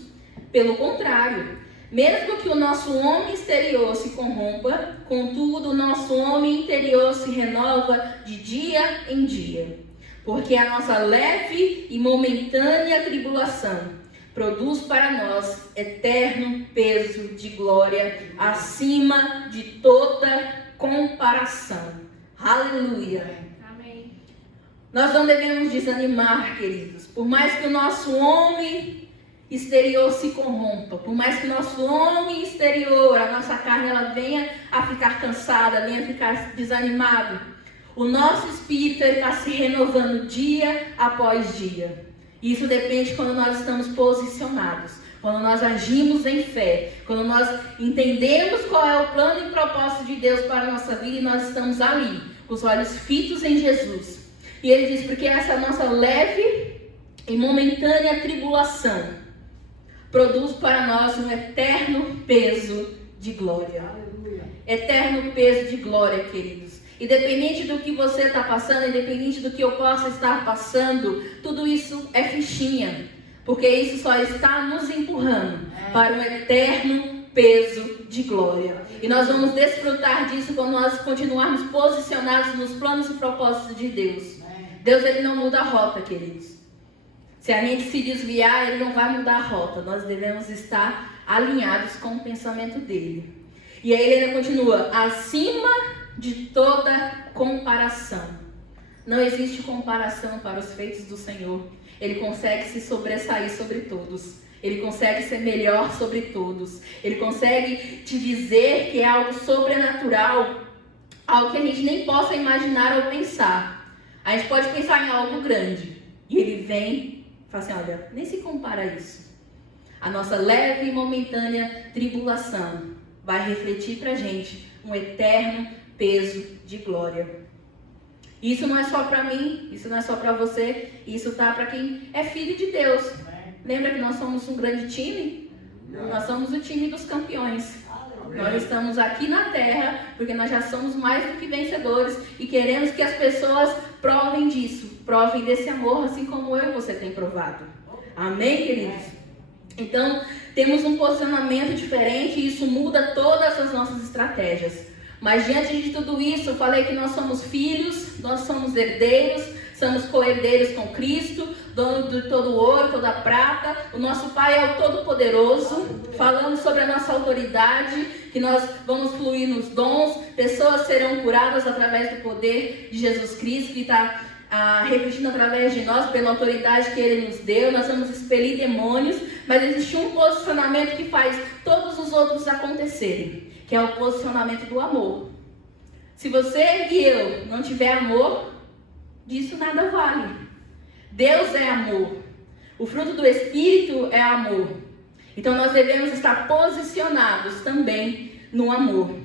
pelo contrário, Mesmo que o nosso homem exterior se corrompa, contudo, o nosso homem interior se renova de dia em dia. Porque a nossa leve e momentânea tribulação produz para nós eterno peso de glória acima de toda comparação. Aleluia! Amém. Nós não devemos desanimar, queridos. Por mais que o nosso homem exterior se corrompa, por mais que o nosso homem exterior, a nossa carne, ela venha a ficar cansada, venha a ficar desanimado, o nosso espírito está se renovando dia após dia. Isso depende quando nós estamos posicionados, quando nós agimos em fé, quando nós entendemos qual é o plano e propósito de Deus para a nossa vida e nós estamos ali, com os olhos fitos em Jesus. E ele diz, porque essa nossa leve e momentânea tribulação produz para nós um eterno peso de glória. Aleluia. Eterno peso de glória, queridos. Independente do que você está passando, independente do que eu possa estar passando, tudo isso é fichinha. Porque isso só está nos empurrando para um eterno peso de glória. E nós vamos desfrutar disso quando nós continuarmos posicionados nos planos e propósitos de Deus. Deus, ele não muda a rota, queridos. Se a gente se desviar, ele não vai mudar a rota. Nós devemos estar alinhados com o pensamento dele. E aí ele ainda continua, acima de toda comparação. Não existe comparação para os feitos do Senhor. Ele consegue se sobressair sobre todos. Ele consegue ser melhor sobre todos. Ele consegue te dizer que é algo sobrenatural, algo que a gente nem possa imaginar ou pensar. A gente pode pensar em algo grande. E ele vem e fala assim, olha, nem se compara a isso. A nossa leve e momentânea tribulação vai refletir pra gente um eterno peso de glória. Isso não é só para mim, isso não é só para você, isso tá para quem é filho de Deus. Lembra que nós somos um grande time? Nós somos o time dos campeões. Nós estamos aqui na terra porque nós já somos mais do que vencedores e queremos que as pessoas provem disso, provem desse amor, assim como eu e você tem provado. Amém, queridos? Então, temos um posicionamento diferente e isso muda todas as nossas estratégias. Mas diante de tudo isso, eu falei que nós somos filhos, nós somos herdeiros, somos co-herdeiros com Cristo, dono de todo o ouro, toda a prata. O nosso Pai é o Todo-Poderoso. Falamos sobre a nossa autoridade, que nós vamos fluir nos dons, pessoas serão curadas através do poder de Jesus Cristo, que está refletindo através de nós, pela autoridade que Ele nos deu. Nós vamos expelir demônios, mas existe um posicionamento que faz todos os outros acontecerem, que é o posicionamento do amor. Se você e eu não tiver amor, disso nada vale. Deus é amor. O fruto do Espírito é amor. Então nós devemos estar posicionados também no amor.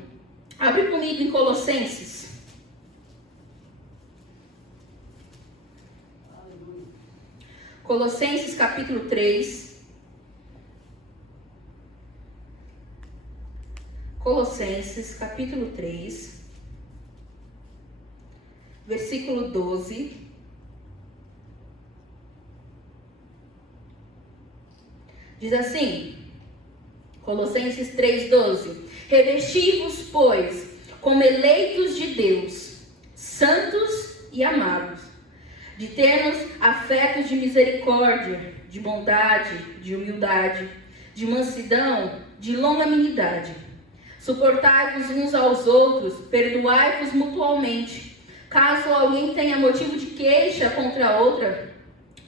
Abre comigo em Colossenses. Colossenses capítulo 3. Colossenses capítulo 3. Versículo 12. Diz assim, Colossenses 3:12. Revesti-vos, pois, como eleitos de Deus, santos e amados, de termos afetos de misericórdia, de bondade, de humildade, de mansidão, de longanimidade. Suportai-vos uns aos outros, perdoai-vos mutualmente. Caso alguém tenha motivo de queixa contra outra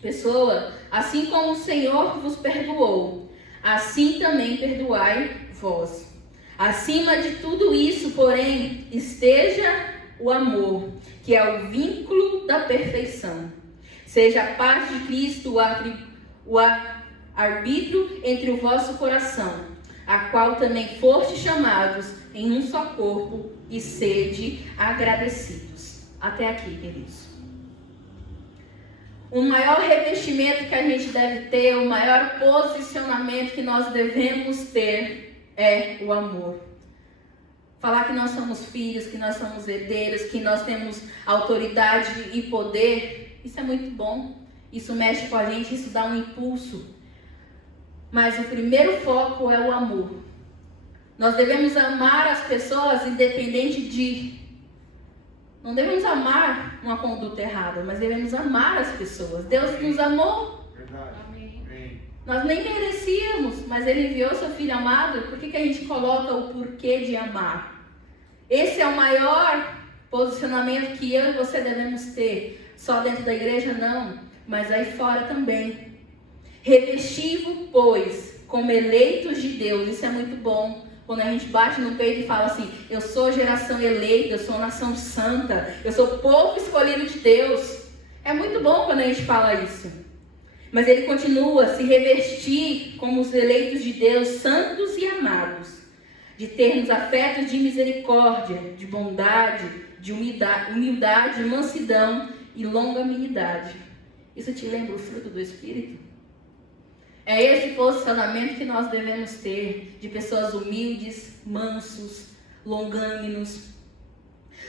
pessoa, assim como o Senhor vos perdoou, assim também perdoai vós. Acima de tudo isso, porém, esteja o amor, que é o vínculo da perfeição. Seja a paz de Cristo o arbítrio entre o vosso coração, a qual também foste chamados em um só corpo, e sede agradecidos. Até aqui, queridos. O maior revestimento que a gente deve ter, o maior posicionamento que nós devemos ter é o amor. Falar que nós somos filhos, que nós somos herdeiros, que nós temos autoridade e poder, isso é muito bom. Isso mexe com a gente, isso dá um impulso. Mas o primeiro foco é o amor. Nós devemos amar as pessoas independente de... Não devemos amar uma conduta errada, mas devemos amar as pessoas. Deus nos amou. Verdade. Amém. Nós nem merecíamos, mas Ele enviou seu Filho amado. Por que a gente coloca o porquê de amar? Esse é o maior posicionamento que eu e você devemos ter. Só dentro da igreja não, mas aí fora também. Revesti-vos, pois, como eleitos de Deus. Isso é muito bom. Quando a gente bate no peito e fala assim, eu sou geração eleita, eu sou nação santa, eu sou povo escolhido de Deus. É muito bom quando a gente fala isso. Mas ele continua, se revestir como os eleitos de Deus, santos e amados, de termos afetos de misericórdia, de bondade, de humildade, mansidão e longanimidade. Isso te lembra o fruto do Espírito? É esse posicionamento que nós devemos ter, de pessoas humildes, mansos, longânimos.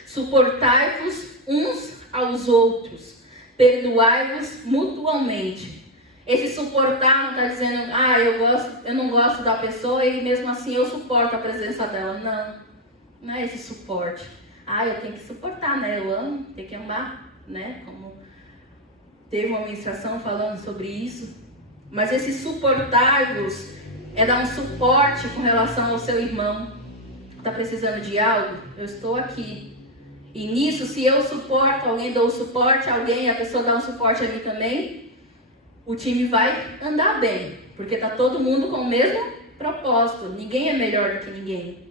Suportai-vos uns aos outros, perdoai-vos mutuamente. Esse suportar não está dizendo, eu não gosto da pessoa e mesmo assim eu suporto a presença dela. Não é esse suporte. Eu tenho que suportar, né? Eu amo, tenho que amar, né? Como teve uma ministração falando sobre isso. Mas esse suportar-vos é dar um suporte com relação ao seu irmão. Está precisando de algo? Eu estou aqui. E nisso, se eu suporto alguém, dou suporte a alguém, a pessoa dá um suporte a mim também, o time vai andar bem. Porque está todo mundo com o mesmo propósito. Ninguém é melhor do que ninguém.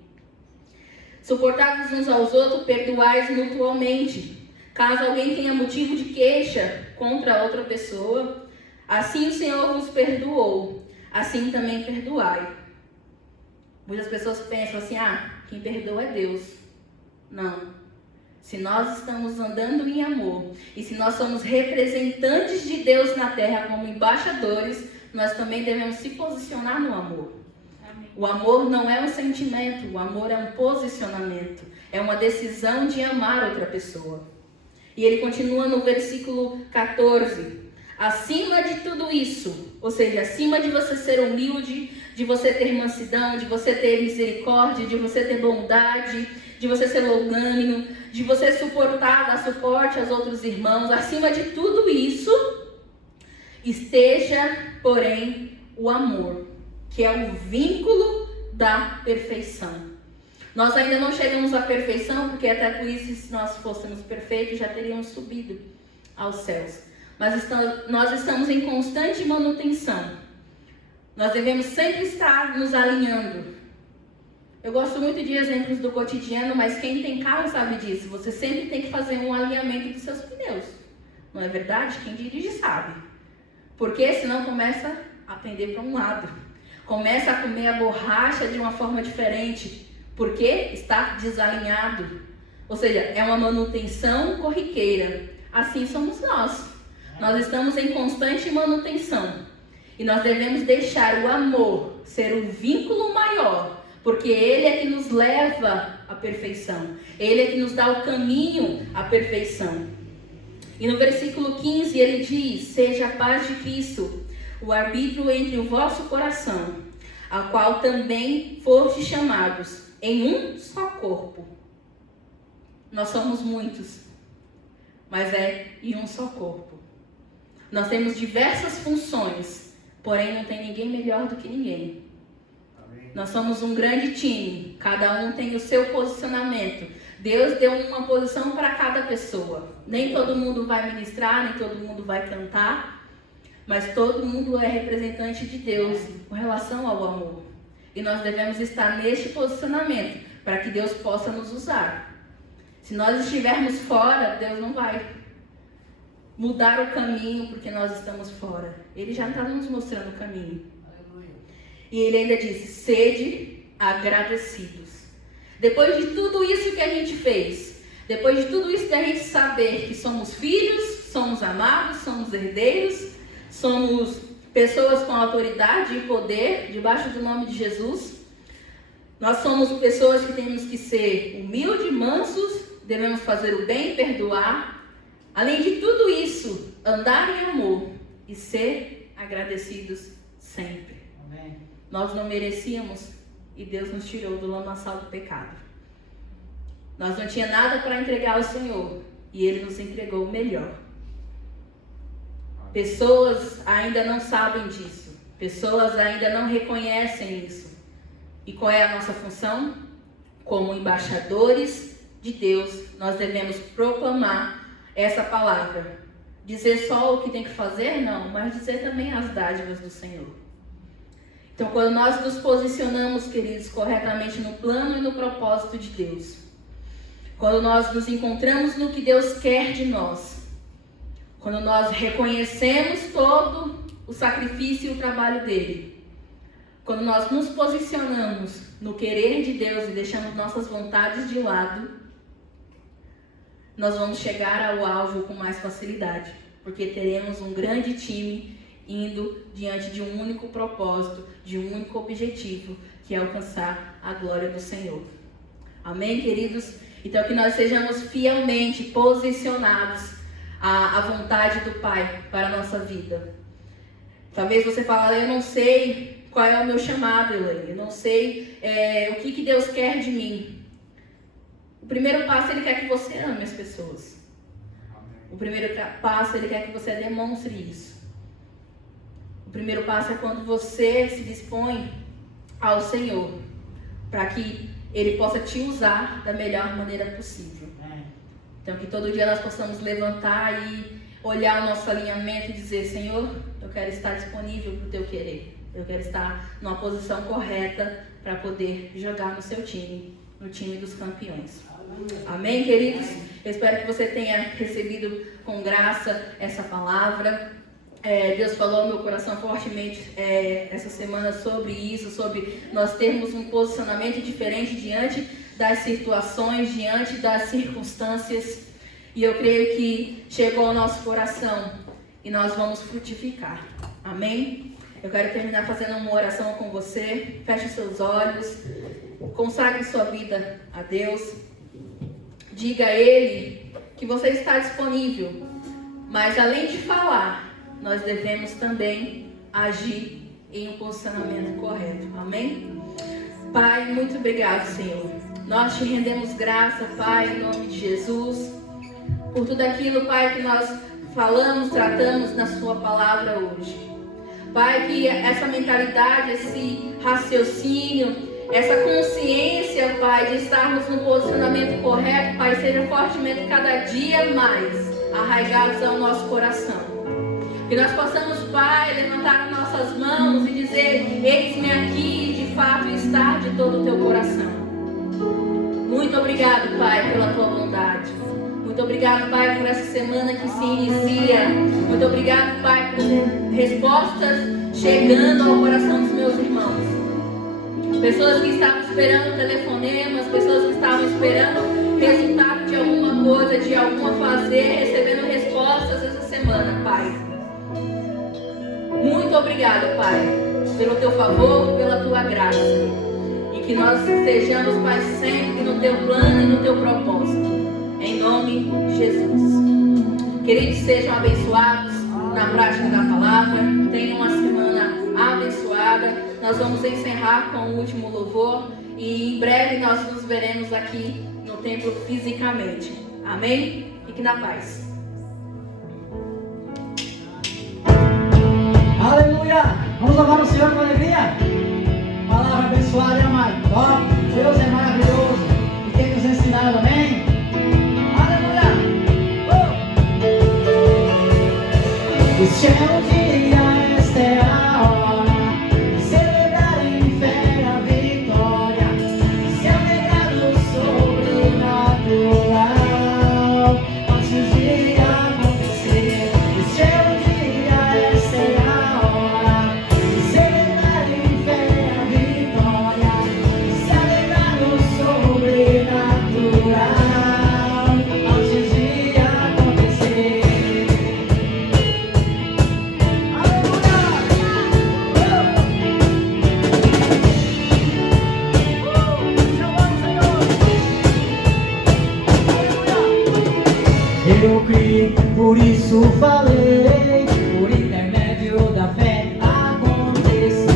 Suportar-vos uns aos outros, perdoais mutualmente. Caso alguém tenha motivo de queixa contra outra pessoa, assim o Senhor vos perdoou, assim também perdoai. Muitas pessoas pensam assim, quem perdoa é Deus. Não. Se nós estamos andando em amor, e se nós somos representantes de Deus na terra como embaixadores, nós também devemos se posicionar no amor. Amém. O amor não é um sentimento, o amor é um posicionamento. É uma decisão de amar outra pessoa. E ele continua no versículo 14. Acima de tudo isso, ou seja, acima de você ser humilde, de você ter mansidão, de você ter misericórdia, de você ter bondade, de você ser longânimo, de você suportar, dar suporte aos outros irmãos, acima de tudo isso, esteja, porém, o amor, que é o vínculo da perfeição. Nós ainda não chegamos à perfeição, porque até por isso, se nós fôssemos perfeitos, já teríamos subido aos céus. Mas nós estamos em constante manutenção. Nós devemos sempre estar nos alinhando. Eu gosto muito de exemplos do cotidiano, mas quem tem carro sabe disso. Você sempre tem que fazer um alinhamento dos seus pneus. Não é verdade? Quem dirige sabe. Porque senão começa a pender para um lado. Começa a comer a borracha de uma forma diferente. Porque está desalinhado. Ou seja, é uma manutenção corriqueira. Assim somos nós. Nós estamos em constante manutenção. E nós devemos deixar o amor ser o vínculo maior. Porque ele é que nos leva à perfeição. Ele é que nos dá o caminho à perfeição. E no versículo 15 ele diz, seja a paz de Cristo, o arbítrio entre o vosso coração, a qual também fostes chamados em um só corpo. Nós somos muitos, mas é em um só corpo. Nós temos diversas funções, porém não tem ninguém melhor do que ninguém. Amém. Nós somos um grande time, cada um tem o seu posicionamento. Deus deu uma posição para cada pessoa. Nem todo mundo vai ministrar, nem todo mundo vai cantar, mas todo mundo é representante de Deus com relação ao amor. E nós devemos estar neste posicionamento para que Deus possa nos usar. Se nós estivermos fora, Deus não vai mudar o caminho porque nós estamos fora. Ele já está nos mostrando o caminho. Aleluia. E ele ainda disse, sede agradecidos. Depois de tudo isso que a gente fez, depois de tudo isso que a gente saber que somos filhos, somos amados, somos herdeiros, somos pessoas com autoridade e poder debaixo do nome de Jesus, nós somos pessoas que temos que ser humildes, mansos, devemos fazer o bem, perdoar. Além de tudo isso, andar em amor e ser agradecidos sempre. Amém. Nós não merecíamos, e Deus nos tirou do lamaçal do pecado. Nós não tínhamos nada para entregar ao Senhor e Ele nos entregou o melhor. Pessoas ainda não sabem disso. Pessoas ainda não reconhecem isso. E qual é a nossa função? Como embaixadores de Deus, nós devemos proclamar essa palavra. Dizer só o que tem que fazer? Não, mas dizer também as dádivas do Senhor. Então, quando nós nos posicionamos, queridos, corretamente no plano e no propósito de Deus, quando nós nos encontramos no que Deus quer de nós, quando nós reconhecemos todo o sacrifício e o trabalho dele, quando nós nos posicionamos no querer de Deus e deixamos nossas vontades de lado, nós vamos chegar ao alvo com mais facilidade, porque teremos um grande time indo diante de um único propósito, de um único objetivo, que é alcançar a glória do Senhor. Amém, queridos? Então, que nós sejamos fielmente posicionados à vontade do Pai para a nossa vida. Talvez você fale, eu não sei qual é o meu chamado, Elaine, eu não sei o que Deus quer de mim. O primeiro passo, Ele quer que você ame as pessoas. O primeiro passo, Ele quer que você demonstre isso. O primeiro passo é quando você se dispõe ao Senhor, para que Ele possa te usar da melhor maneira possível. Então, que todo dia nós possamos levantar e olhar o nosso alinhamento e dizer, Senhor, eu quero estar disponível para o Teu querer. Eu quero estar numa posição correta para poder jogar no seu time, no time dos campeões. Amém, queridos? Eu espero que você tenha recebido com graça essa palavra. Deus falou no meu coração fortemente essa semana sobre isso, sobre nós termos um posicionamento diferente diante das situações, diante das circunstâncias. E eu creio que chegou ao nosso coração e nós vamos frutificar. Amém? Eu quero terminar fazendo uma oração com você. Feche seus olhos, consagre sua vida a Deus. Diga a Ele que você está disponível, mas além de falar, nós devemos também agir em um posicionamento correto. Amém? Pai, muito obrigado, Senhor. Nós te rendemos graça, Pai, em nome de Jesus, por tudo aquilo, Pai, que nós falamos, tratamos na Sua palavra hoje. Pai, que essa mentalidade, esse raciocínio, essa consciência, Pai, de estarmos no posicionamento correto, Pai, seja fortemente cada dia mais arraigados ao nosso coração. Que nós possamos, Pai, levantar as nossas mãos e dizer, eis-me aqui, de fato, estar de todo o Teu coração. Muito obrigado, Pai, pela Tua bondade. Muito obrigado, Pai, por essa semana que se inicia. Muito obrigado, Pai, por respostas chegando ao coração dos meus irmãos. Pessoas que estavam esperando telefonemas, pessoas que estavam esperando resultado de alguma coisa, de alguma fazer, recebendo respostas essa semana, Pai. Muito obrigado, Pai, pelo Teu favor, pela Tua graça. E que nós estejamos, Pai, sempre no Teu plano e no Teu propósito. Em nome de Jesus. Queridos, sejam abençoados na prática da palavra. Tenham uma semana abençoada. Nós vamos encerrar com o último louvor. E em breve nós nos veremos aqui no templo fisicamente. Amém? Fique na paz. Aleluia! Vamos louvar o Senhor com alegria? Palavra abençoada, é amado. Top! Deus é maravilhoso e tem nos ensinado, amém? Aleluia! Este é o dia, esta é a hora de celebrar em fé a vitória, de se alegrar no sobrenatural. Antes de acontecer, este é o dia, esta é a hora de celebrar em fé a vitória, de se alegrar no sobrenatural. Antes de acontecer. Eu criei, por isso falei, por intermédio da fé aconteceu.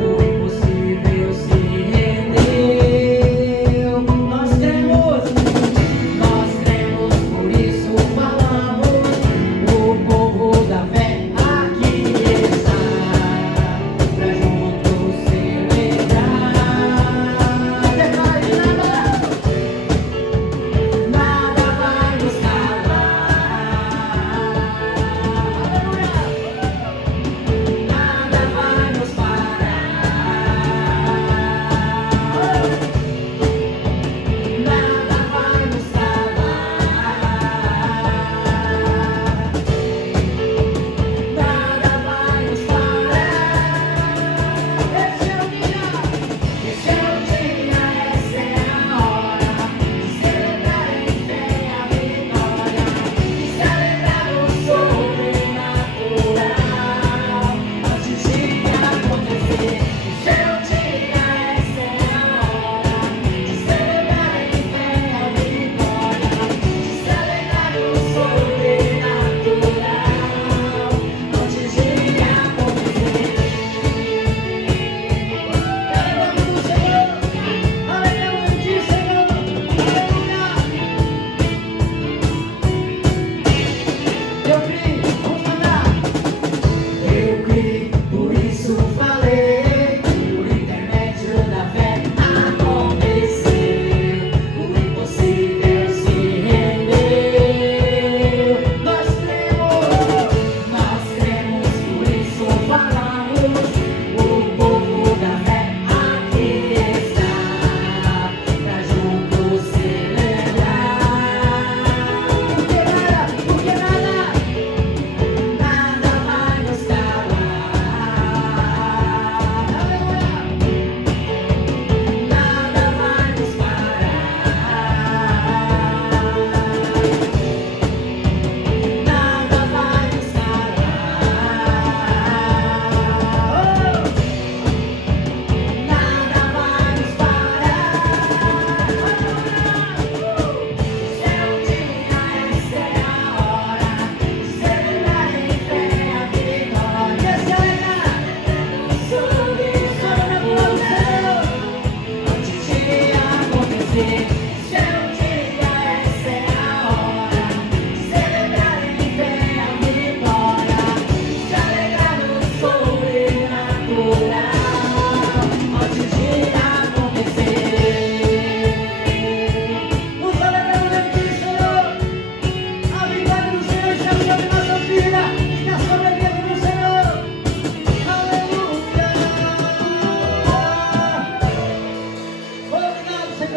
O impossível se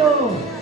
Senhor.